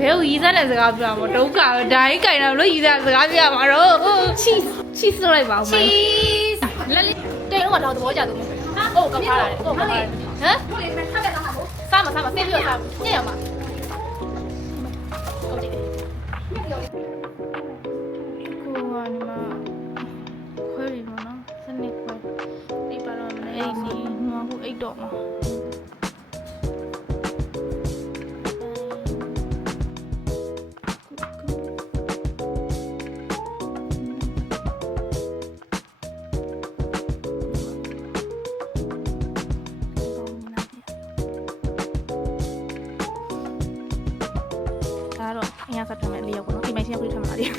ဘယ်ကိုရီးစားတဲ့စကားပြောမှာဒုက္ခပဲဒါကြီးကြိုင်တော့လို့ရီးစားစကားပြောမှာတော့ cheese ဆိုလိုက်ပါဦးမယ် cheese လက်လေးတိတ်တော့တော့သဘောကျသူမဟုတ်ကဖားလာတယ်ဟုတ်ကဖားဟမ်ဟုတ်လေထားခဲ့သားမှာစားဆေးပြီးတော့စားညက်ရမှာဟုတ်တယ်ကိုကညီမခွဲပြီပေါ့နော်စနစ်ခွဲအိပ်ပါတော့မလဲအိပ်နေငါ့ကိုအိပ်တော့မှာအရင်ကတည်းကလေးရောက်နော်ဒီမိုင်းရှင်းရောက်ပြီးထမ်းလာတယ်1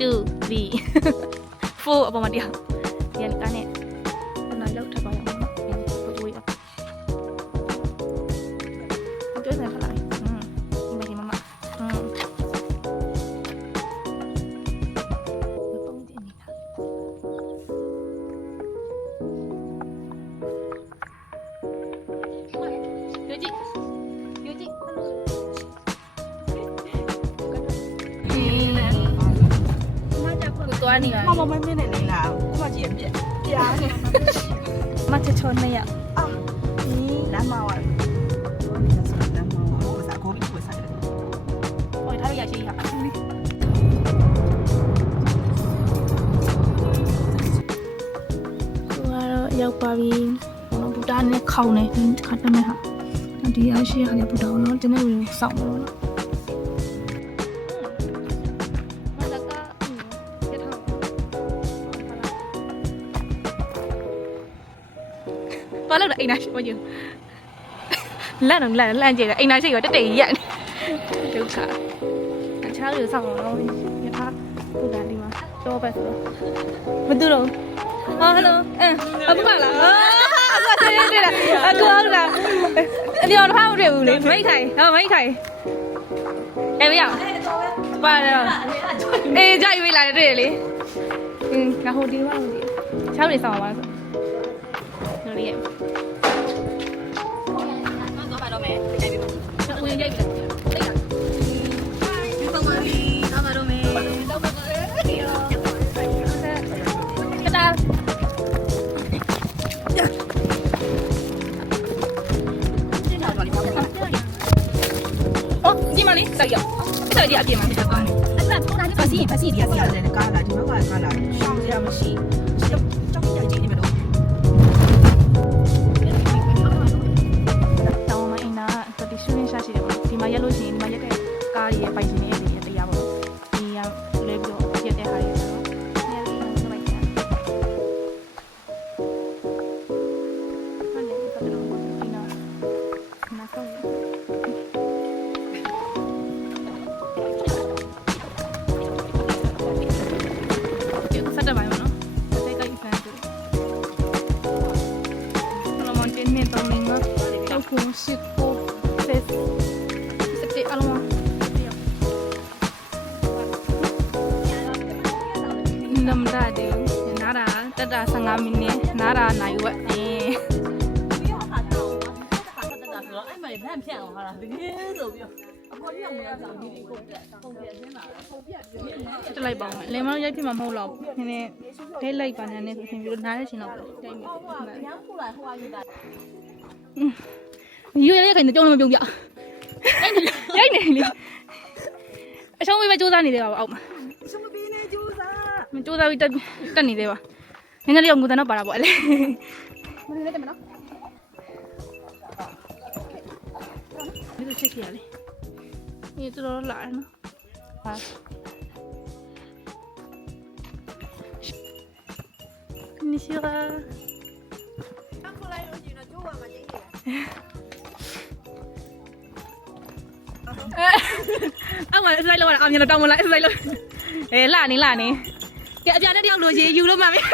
2 3 4အပေါ်မှာတရားဒီကနေ့တနင်္လာလောက်ထပ်ပါရအောင်နော်ပို့ဝေးတော့ကျွေးနေဖလားဒီမိုင်းမမသွားနေရတယ် မမမင်းနဲ့နေလားခုမှကြည့်ရပြက်ပြားနေမချချောနေရအာဒီလမ်းမဝါတော့နေစလမ်းမဝါဟိုစားကိုပြီးကိုစားတယ်ဟိုထားရရှိရရောက်ပါပြီဘောဘူတာနဲ့ခေါင်းနေဒီခါတည်းမှာဒီအရှိခါရဘူတာနော်ဒီနေ့ဝင်စောင့်လို့နော်ဘာလို့လဲအိမ်နာရှိမကြီးလန့်တော့လန့်ကြည့်တယ်အိမ်နာရှိရောတက်တက်ရက်ဒုက္ခအချားတွေစောင့်တော့ရထားဘူတာဒီမှာတော့ပဲဆိုတော့မတူတော့ဟယ်လိုအပလာအခုဆင်းနေတယ်အခုဟုတ်လားအပြောတော့မတွေ့ဘူးလေမိတ်ခိုင်မိတ်ခိုင်အေးမရပါတော့အေးကြိုက်ဝေးလာတယ်တွေ့ရလေငါဟိုဒီမှာဟိုဒီချောင်းနေဆောင်ပါဆိုလို့ရတော့ပါတော့မယ်ကြိုက်ပြီပေါ့ဝင်ကြိုက်ပြီတိတ်တာဒီပုံမှန်လေးတော့ပါတော့မယ်တော့ပါတော့ဒီရောကတာ哦，你妈哩，在呀，在呀，别嘛，在干哩。把戏，ဒီကစားတယ်ကားလာဒီဘက်ကကားလာရှောင်းစရာမရှိကြောက်ကြိုက်ကြည့်နေမလို့တောင်းမအင်းနာတတိရှင်းရှာရှိတယ်ပေါ့ဒီမှာရက်လို့ရှိရင်ဒီမှာရက်တဲ့ကားရဲ့ပိုင်ရှင်ရဲ့ဒီတရားပေါ့ဒီကလဲပြီးတော့ရက်တဲ့ဟာတွေဆိုတော့နေပြီးတော့လိုက်တာဟုတ်တယ်ပတ်တော့ဒီနာနာတော့စက်တယ်ပါမနော်စိတ်ကိုက်ဆန်းတယ်ဆလမန်တင်းနေတော့နေငါတော့ကိုရှိကိုဖက်စက်တယ်အလုံးနမ်ဒါဒီနာရာတတ15မိနစ်နာရာနိုင်ဝက်အဲ့မှာဗန့်ဖြတ်အောင်ဟာလားတကယ်ဆိုပြီးအပေါ်ရောက်နေတာကြောင့်ဒီကိုပြတ်ပုံပြတ်ဆင်းလာတာပုံပြတ်ပြင်းနေတက်လိုက်ပါမယ်လင်မရိုက်ဖြစ်မှာမဟုတ်တော့ဘူးနည်းနည်းဒိတ်လိုက်ပါနဲ့နည်းဆိုပြီးတော့နားရချင်တော့တိုက်မိတယ်ညောင်းပူလာဟိုအယူတာယူရတဲ့ခိုင်တော့မပြုံးပြရိုက်နေလေအချောင်းဝေးပဲစူးစမ်းနေသေးပါအောက်မှာရှုံးမပြီးနေကြိုးစားမစူးစမ်းပြီးတက်နေသေးပါနည်းနည်းလေးငုံတဲ့တော့ပါတာပေါ့အဲ့လေမနေလိုက်တယ်မနော်ဒီလိုချစ်စီရလေဒီတော်လာနော်ဟာ你喜欢？看过来有几个就我们这些。အောက်မှာစလိုက်လောက်အောင်မြင်တော့တောင်းမလိုက်စလိုက်လောက်လာနေကဲအပြာနဲ့တယောက်လိုချင်ယူလို့မှမယ်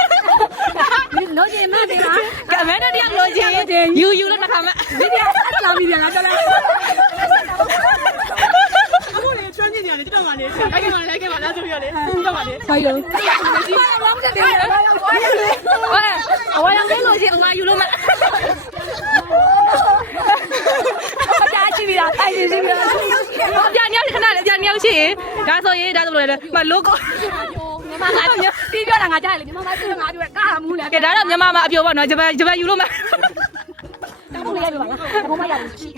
လိုချင်မှတယ်ပါကဲအမဲနဲ့တယောက်လိုချင်ယူလို့တစ်ခါမှဒီပြအဲ့လာပြီငါတက်လာအခုလေချွန်းနေတယ်တက်ပါလေလိုက်ခဲ့ပါလားဆိုပြီးတော့လေတက်ပါလေဆိုင်လုံးလောင်းတက်တယ်အဝါရောင်လေးလိုချင်အဝါယူလို့မှအပြာကြည့်ပြီလားထိုင်နေပြီလားအပြာည လို့ရှိရင်ဒါဆိုရင်ဒါဆိုလို့လေမလို့ကို မြန်မာငါပြီးပြောတာငါကြားလေမြန်မာငါပြောငါပြောကားမှုလေ ကဲဒါတော့မြန်မာမှာအပြောပါနော်ဂျပန်ယူလို့မ တောင်းလို့ရပြီပါလားဘာမှမရဘူးရှိ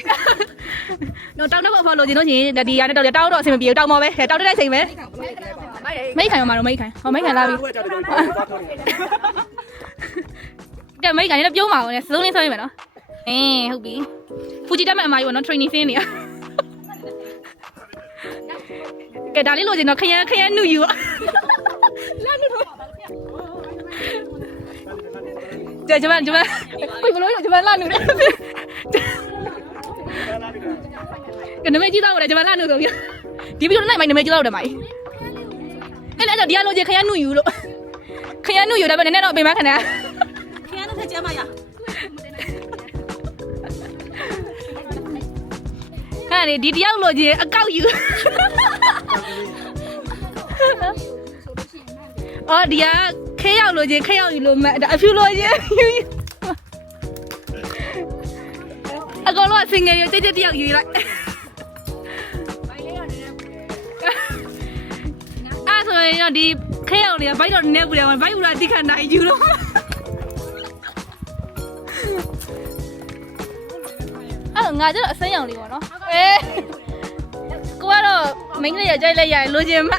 တော့တောင်းတော့ဖော်လို့ရှင်လို့ရှင်ဒီရတဲ့တောင်းတော့အဆင်မပြေတောင်းမောပဲတောင်းတဲ့ချိန်ပဲမိတ်ခိုင်မှာတော့မိတ်ခိုင်ဟောမိတ်ခိုင်လာပြီကဲမိတ်ခိုင်လည်းပြုံးပါဦးလေစုံးလေးဆွဲမယ်နော်ဟုတ်ပြီဖူဂျီတက်မဲ့အမကြီးပေါ့နော် training ဆင်းနေရကဲဒါလေးလို့ရှင်တော့ခရမ်းနူယူလာနူတော့ဂျပန်ဘယ်လိုလဲဂျပန်လာနူတယ်ကနမေကြီးတော့တယ်ဂျပန်လာနူဆိုပြီးဒီဗီဒီယိုနဲ့မိုင်နမေကြီးတော့တယ်မိုင်အဲ့ဒါဒီအလိုကြီးခရမ်းနူယူလို့ခရမ်းနူယူတယ်ပဲနည်းနည်းတော့ပြင်မခံတယ်ခရမ်းနဲ့ကျမရအဲ့ဒီတယောက်လိုကြီးအကောက်ယူအော်ဒီကခဲရောက်လိုကြီးခဲရောက်ယူလို့မအဖြူလိုကြီးအကောင်လုံးစင်ငယ်ရတိတ်တယောက်ယူလိုက်အဲ့ဆိုရင်တော့ဒီခဲရောက်လေးကဘိုက်တော့နည်းနည်းပူတယ်ဘိုက်ဦးတာတိခဏနိုင်ယူလို့အဲ့ငါကျတော့အစမ်းရောင်လေးပေါ့နော်ကိုကတော့မင်းကလေးရကြိုက်လိုက်ရလိုချင်မှ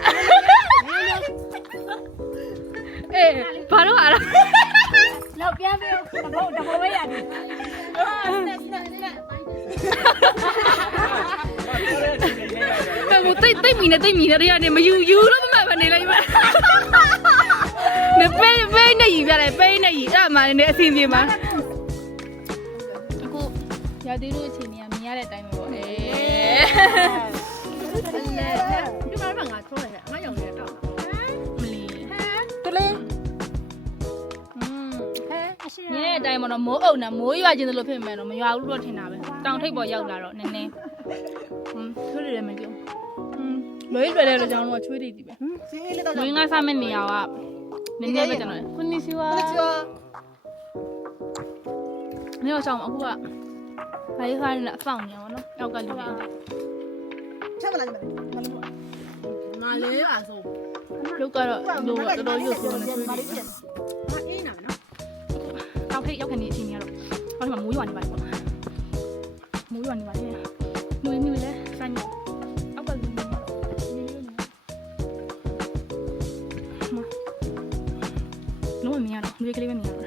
ဘာလို့အားလောက်ပြန်ပြီးတဘောပဲရတယ်တိတ်မီနဲ့တရနေမယူလို့မမှတ်နေလိုက်ပါနေပေးနေယူပြတယ်ပေးနေယူအဲ့မှလည်းအဆင်ပြေမှာအခုရာသီတို့အချိန်ကြီးမြင်ရတဲ့အတိုင်းပဲပေါ့ဒီမှာငါထိုးရတယ်ငါရောင်နေတော့မလီတလေးမြင်တဲ့အတိုင်းပေါ့နော်မိုးအုပ်နေမိုးရွာခြင်းလို့ဖြစ်မယ်တော့မရွာဘူးလို့ထင်တာပဲတောင်ထိပ်ပေါ်ရောက်လာတော့နည်းနည်းချွေးတယ်မပြောလွေးတယ်လို့ကျွန်တော်တို့ချွေးတယ်ဒီပဲလွေးငါစားမယ့်နေရာကနည်းနည်းပဲကျွန်တော်ကွန်နီချူဝါနေတော့ဆောင်အခုကဘာရေးခိုင်းနေအဆောင်နေအောင်နော်အောက်ကလူတွေချက်မလားငါလေးပါဆိုလူကတော့လူတော်တော်ရုပ်ဆိုနေချွေးတယ်အေးနာနော်တောက်ထိပ်ရောက်ခနေအချိန်ကြီးကတော့ဟောဒီမှာမိုးရွာနေပါလေပေါ့မိုးရွာနေပါလေနွေလဲစိုင်းနေအောက်ကလူတွေလုံးဝမြင်ရတော့လူကလေးပဲမြင်ရတော့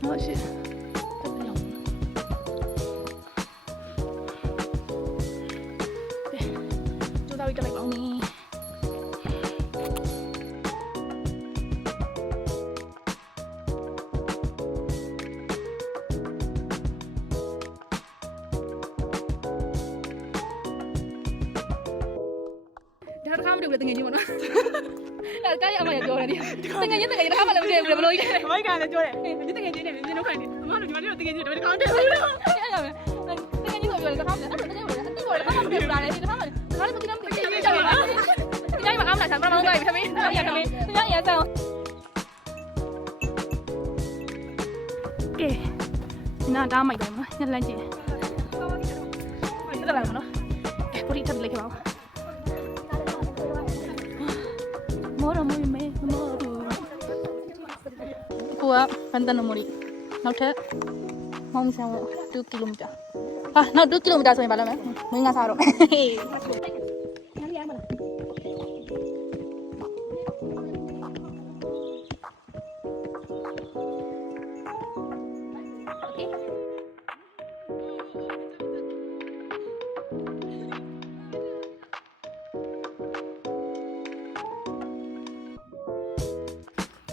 ဟုတ်ရှစ်ကျိုးသားပြီးတက်လိုက်ပါဦးမင်းဒါတခါမှမတွေ့ဘူးတကယ်ကြီးမနော်အဲ့ကားရအမရပြောတယ်ဒီတကယ်ကြီးတခါမှလည်းမတွေ့ဘူးဘယ်လိုကြီးလဲမိုက်ကလည်းပြောတယ်ဒီတကယ်ချင်းနဲ့မြင်တော့ခိုင်းတယ်အမတို့ညီမတို့တကယ်ချင်းတော့တခါတည်းဘူးလို့အဲ့ဒါပဲတကယ်ကြီးဆိုပြောတယ်တခါမှအဲ့ဒါတကယ်ကြီးအတိပေါ်တယ်တခါမှမတွေ့ဘူးလားလေတခါမှဘာလို့မသိတော့မသိဘူးကြောက်ရလားဒီတိုင်းမှာအမလာဆံပရမောင်းသွားပြီခမင်းရခမင်းသူရဆံကဲနားတားမိုက်တယ်မညက်လန့်ကျင်တက်လာမနော်ကဲပရိသတ်လေးခေါ်မော်ရမေမေမော်ရကိုကပန်တနမိုရီနောက်ထပ်မောင်မီဆန်2 ကီလိုမီတာဟာနောက်2 ကီလိုမီတာဆိုရင်ဘာလုပ်မလဲမင်းငါစားတော့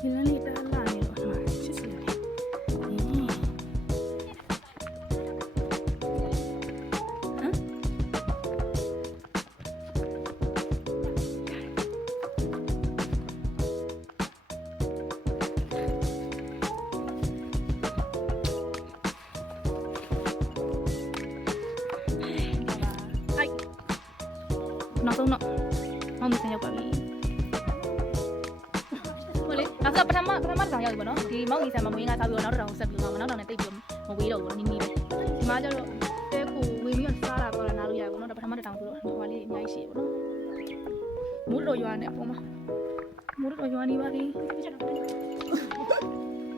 ဒီလမ်းလေးတက်လာနေတော့ချစ်စရာနောက်ဆုံးတော့မောင်မဆန်ရောက်ပါပြီဟိုလေနောက်ကပထမတစ်ခါရောက်ပြီပေါ့နော်ဒီမောင်ကြီးဆန်မမွေးငါစားပြီးတော့နောက်တစ်ထောင်ဆက်ပြီးတော့နောက်ထောင်နဲ့တိတ်ပြီးမဝေးတော့ဘူးနီးနီးပဲဒီမှာကျတော့တဲကိုဝေးပြီးတော့စားတာတော့လည်းနားလို့ရပြီပေါ့နော်ပထမတစ်ထောင်ဆိုတော့ဟိုလေးအများကြီးရှိပြီပေါ့နော် မိုးတော်ရွာနေအပေါ်မှာမိုးတော်ရွာနေပါလေ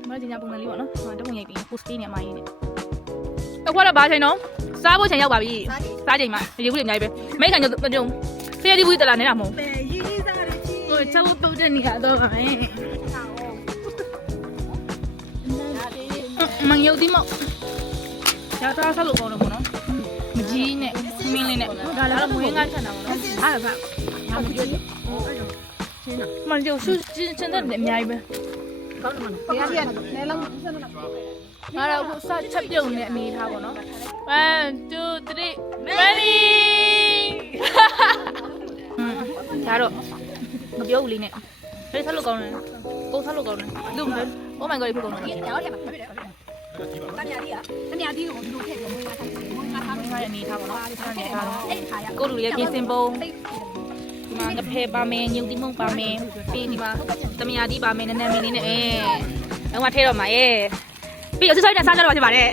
မင်းညပုံစံလေးပေါ့နော်တပုံရိုက်ပြီး post ပေးနေအမကြီးနဲ့အခုကတော့ဘာချိန်နော်စားဖို့ချိန်ရောက်ပါပြီစားချိန်မှာရေဘူးတွေအများကြီးပဲမိတ်ခံကြပြုံးဖျက်ဒီဘူးတလာနေတာမဟုတ်ဟိုချက်ဖို့ပုတ်တဲ့နေကတော့ပါမယ်မငြိုတိမောက်ရသားဆက်လို့ကောင်းတယ်ပေါ့နော်မကြီးနဲ့မင်းလေးနဲ့ဒါလည်းမွေးငါချက်တာပေါ့နော်ဟာပါဟာမကြီးမန်ကျိုဆူချင်းတဲ့အများကြီးပဲကောင်းတယ်မနော်တရားကြီးကနေလောက်ဆက်လို့ငါတော့စချက်ပြုံနေအနေထားပေါ့နော်1 2 3 ready ဒါတော့မပြောဘူးလေးနဲ့ဒါဆက်လို့ကောင်းတယ်ကိုဆက်လို့ကောင်းတယ်လူမပြော Oh my god ဖြစ်ကုန်တယ်ရောတယ်မှာဖြစ်တယ်တန်ညာဒီကိုဒီလိုထည့်ပြီးငါထားတဲ့အနေထားပေါ့နော်အနေထားတော့ကိုလူရဲ့ပြင်စင်ပုံဒီမှာငဖဲပါမယ်ညုံတိမုံပါမယ်ပြီးဒီမှာတမယာဒီပါမယ်နန်းနန်းမင်းလေးနဲ့တော့မထဲတော့မှာရဲ့ပြီးတော့ဆွဆွနဲ့စားကြတော့ဖြစ်ပါတယ်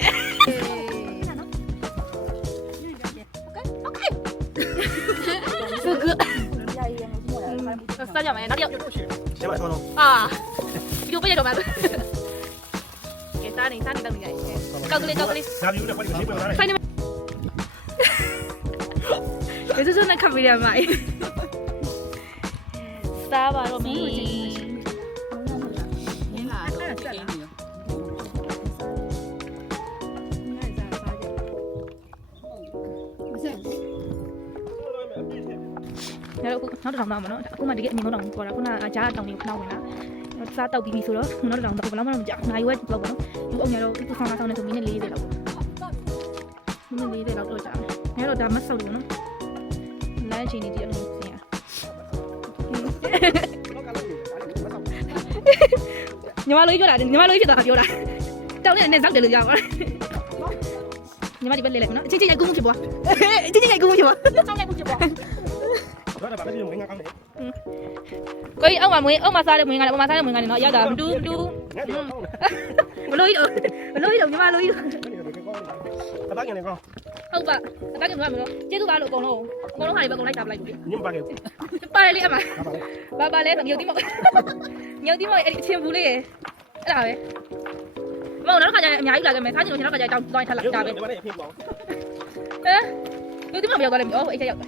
စားကြမယ်နောက်တစ်ယောက်အာဒီလိုပြရတော့မှာကဲစားနေတော့နေရတယ်ကောက်ကလေးဒါပြီးတော့ဖိုင်နေဖိုင်နေဒီစုနဲ့ခပ်ပြီးရမှာစားပါတော့မင်းနောက်တစ်ထောင်တော့မနော်အခုမှဒီကအမြင်တော့ပေါ်တာခုနကကြားတောင်လေးခဏဝင်လာစားတောက်ပြီးပြီဆိုတော့နောက်တစ်ထောင်တော့ဘယ်လောက်မှမကြောက်နိုင်ဝဲလောက်ပေါ့နော်ဒီအုံရတော့ဒီဆောင်လာဆောင်နေဆိုမိနစ်40လောက်မိနစ်40လောက်တော့ကြာတယ်ငါတော့ဒါမဆောက်လို့နော်လမ်းချိန်နေကြည့်လို့ဆင်ရညီမလေးပြောတာညီမလေးဖြစ်သွားတာပြောတာတောက်နေနဲ့ဇောက်တယ်လို့ပြောပါညီမဒီပဲလဲလိုက်နော်အချင်းချင်းရိုက်ကူးမှုဖြစ်ပွားအချင်းချင်းရိုက်ကူးမှုဖြစ်ပွားဆောင်းရိုက်ကူးဖြစ်ပွားကိုအောက်မှာမွေးအောက်မှာစားတဲ့မွေးကလည်းအောက်မှာစားတဲ့မွေးကလည်းနော်ရောက်တာတူမလို့ရတော့ညီမလို့ရတော့အသားကျန်နေကောဟုတ်ပါအသားကျန်သွားမလို့ကျေးဇူးပါလို့အကုန်လုံးဟာတွေပဲအကုန်လိုက်စားပလိုက်ပြီညမပါခဲ့ပါတယ်လေအမပါလဲဆိုမြုပ်တိမောအဲ့ဒီအချင်းဘူးလေးရဲ့အဲ့ဒါပဲမဟုတ်နောက်ခါကျရင်အများကြီးလာကြမယ်စားချင်လို့နောက်ခါကျရင်တောင်းသွားထပ်လာတာပဲဟမ်မြုပ်တိမောပြောသွားလိမ့်မယ်အိတ်ချက်ရောက်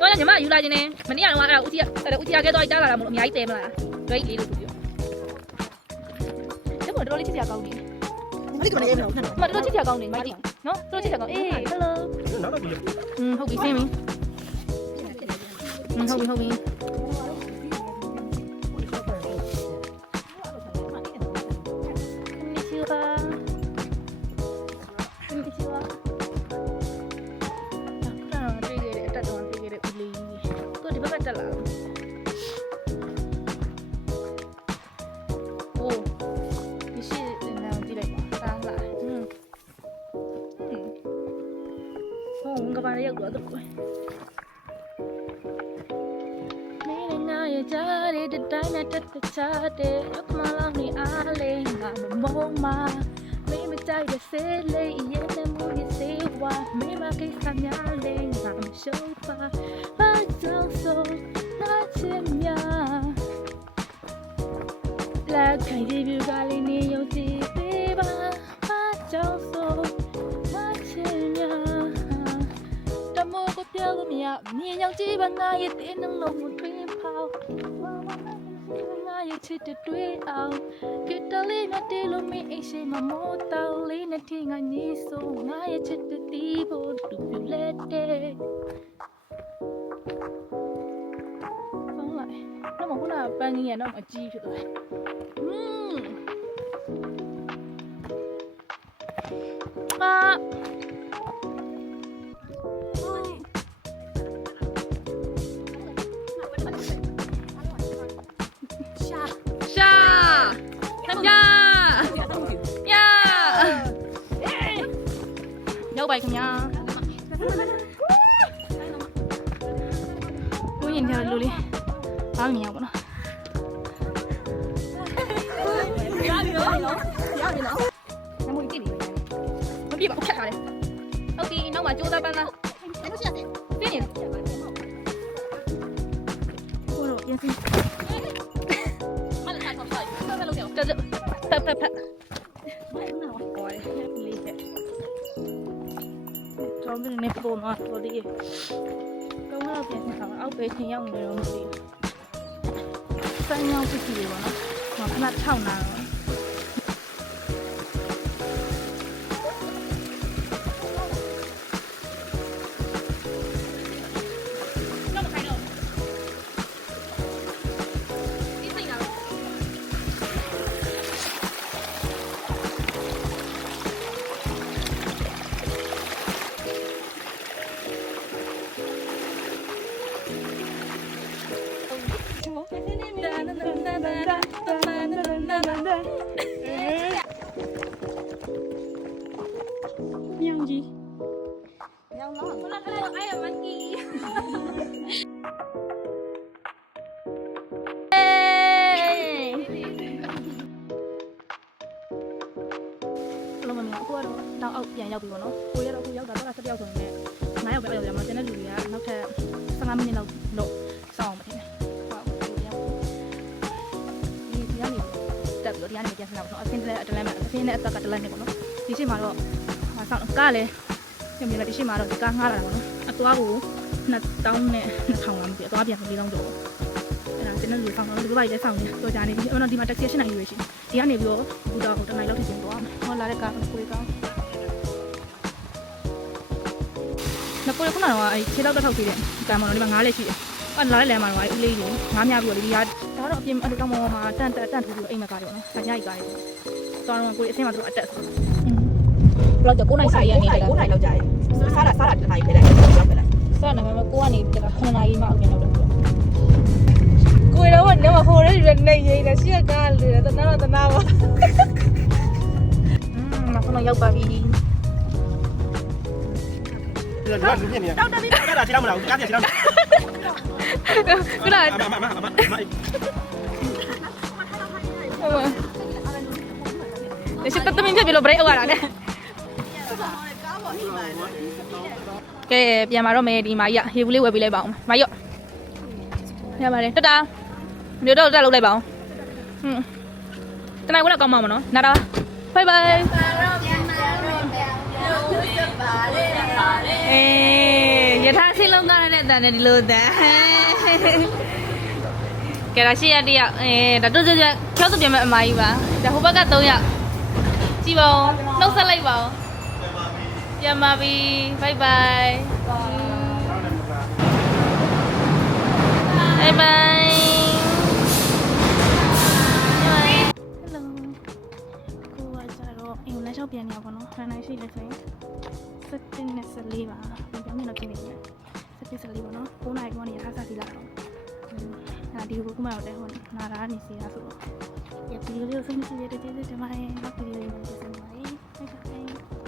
တော့ညီမယူလာခြင်းနဲ့မနေ့ကတော့အဲ့ဒါဦးတီရခဲ့တော့ကြားလာတာမလို့အများကြီးတဲမလားဒိတ်လေးလို့ဆိုပြီးတော့တော်တော်လေးချစ်စရာကောင်းနေမလေးကလည်းနော်မတော်တော်ချစ်စရာကောင်းနေမိုက်တီနော်တော်တော်ချစ်စရာကောင်းအေးဟယ်လိုဟုတ်ပြီဆင်းပြီဟုတ်ပြီတက်လာโอ้ဒီရှိနေကြည့်လိုက်ပါစားလာဟိုငါပါရောက်တော့ကွယ်မင်းနဲ့ရကြတဲ့တိုင်းနဲ့တက်ချတဲ့အခမလောင်းနေအားလေးငါမမုံမမင်းမကြိုက်တဲ့ဆေးလေးရဲ့တမှုရဲ့ဆေးဝါမင်းမကိစ္စများလေးငါမရှုံးပါဘာကြောင့်ဆိုနာချင်များလက်ခိုင်ဒီပြူကလေးနေရုံကြည့်ပေးပါဘာကြောင့်ဆိုနာချင်များတမိုးကိုပြောလို့မရမြင်ရောက်ကြည့်ပါငါရဲ့တင်းနှလုံးကိုတွင်ဖောက်ငါရဲ့ချစ်တဲ့တွေ့အောင်ကတလေးနဲ့တေးလို့မင်းအိမ်ရှိမမိုးတောင်းလေးနဲ့ထင်ငါညီဆိုငါရဲ့ချစ်တဲ့တီးဖို့တူပြလက်တဲ့那么我那半年那么鸡去的，啊，600ခင်ဗျာကိုရင်ထဲလိုလေးဘာမြင်ရပါတော့ရပြီနော်နမိုးကြည့်နေမပြပါဘူးဖြတ်ထားတယ်ဟုတ်ပြီနောက်မှကြိုးစားပန်းလားအဲ့လိုရှိရတယ်ပြင်းနေ ပြင်စီ မလည်းစားတော့ဖတ်လို့ပြော တက်ဖက်ဟောလေးပဲကျောင်းနေပေါ်မှာတော်လေးကောင်းတော့ပြင်ဆောင်အောက်ပဲချင်းရောက်နေတော့မသိဘူးစိုင်းရောက်ဖြစ်စီလေးပေါ့နော်ခဏထောက်နာတော့မြောင်ကြီး ရောက်လားခဏခဏအဲ့ရမကီ လုံးမမြင်အခုကတော့နောက်အောက်ပြန်ရောက်ပြီပေါ့နော်ကိုရတော့အခုရောက်တာတော့17ယောက်ဆိုရင်လည်း9ယောက်ပဲရောက်ရမှာကျန်တဲ့လူတွေကနောက်ထပ်15မိနစ်လောက်တော့စောင့်အောင်မထင်နဲ့ဟုတ်ကိုရောက်ဒီကနေတက်ပြီးတော့ဒီကနေပြန်ဆင်းလာပေါ့နော်အဆင်းတဲ့အတလန်းမှာအဆင်းနဲ့အသက်ကတလန်းနဲ့ပေါ့နော်ဒီရှိမှာတော့ဟာစောင့်ကားလည်းညမြင်လာဒီရှိမှာတော့ဒီကားငှားလာတာပေါ့နော်အသွားကို2000နဲ့2000လောက်ပြီအသွားပြန်4000ကျော်အဲ့ဒါကျန်တဲ့လူဆောင်တော့ဒီဘက်ကြီးလည်းစောင့်နေတော့ကြာနေပြီအဲ့တော့ဒီမှာ taxi 8နိုင်ရွေးရှိဒီကနေပြီးတော့ဘူတာကိုတနိုင်လောက်ထိပြင်သွားမယ်ဟောလာတဲ့ကားကိုကောင်းနကိုရခုနကတော့အဲခြေတော့ထောက်သေးတယ်ကံမတော်ဒီမှာ9လက်ရှိတယ်အဲ့လာတဲ့လမ်းမှာတော့အဲဦးလေးကြီးငားများပြီးတော့ဒီကဒါတော့အပြင်အဲ့ဒီကောင်ပေါ်မှာတန့်ထူပြီးအိမ်မကားတယ်နော်။ညကြီးကားတယ်။တော်တော်ကိုအဆင်မှာသူအတက်ဆိုတော့ဘလောက်ကြော9နိုင်စာရနေတယ်9နိုင်လောက်ကြာတယ်။စားတာတနိုင်ပဲလိုက်ရောက်ပဲလိုက်။စားနေမှာကိုကနေတက9နိုင်မှအပြင်လောက်တော့ကိုရတော့နေမှာဟိုရဲနေရင်းနဲ့ရှက်ကားလေတနာပါမခုနရောက်ပါပြီဒီကလူမြင်နေတောက်တယ်ကတာချီတော့မလားကားချီတော့ ခုနလက်ရှိတမင်းပြပြလို့ဘရိတ်အောက်ရတာနဲ့ကဲပြန်มาတော့မယ်ဒီမာကြီးကဟေဘူးလေးဝယ်ပေးလိုက်ပါအောင်မာရော့ရပါတယ်တတာမျိုးတော့တက်လုပ်လိုက်ပါအောင်တနိုင်ကတော့ကောင်းမှာမနော်နာတာဘိုင်ဘိုင်ရထားစီလုံးကားရတဲ့အတန်နဲ့ဒီလိုတန်ကဲဒါရှိရတယောက်ဒါတို့ကြချောက်သူပြန်မဲ့အမကြီးပါဒါဟိုဘက်က3ယောက်ကြည့်ပါဦးနှုတ်ဆက်လိုက်ပါဦးပြန်ပါပြီဘိုင်ဘိုင်ဘိုင်ဘိုင်ရှောက်ပြန်နေရပါတော့ခဏနိုင်ရှိလက်ဆိုရင်17နဲ့14ပါပြောင်းနေတော့ပြင်နေတယ်17 14ပါနော်9နိုင်ကနေရထားစားစီလာတော့ဒီကိုကမှတော့တဲ့ဟိုနာရာနေစီရဆိုတော့ဒီဗီဒီယိုလေးကိုဆုံးဖြတ်ရတဲ့ကျေးဇူးတင်ပါတယ်နောက်ဗီဒီယိုလေးမှာပြန်ဆောင်ပါမယ်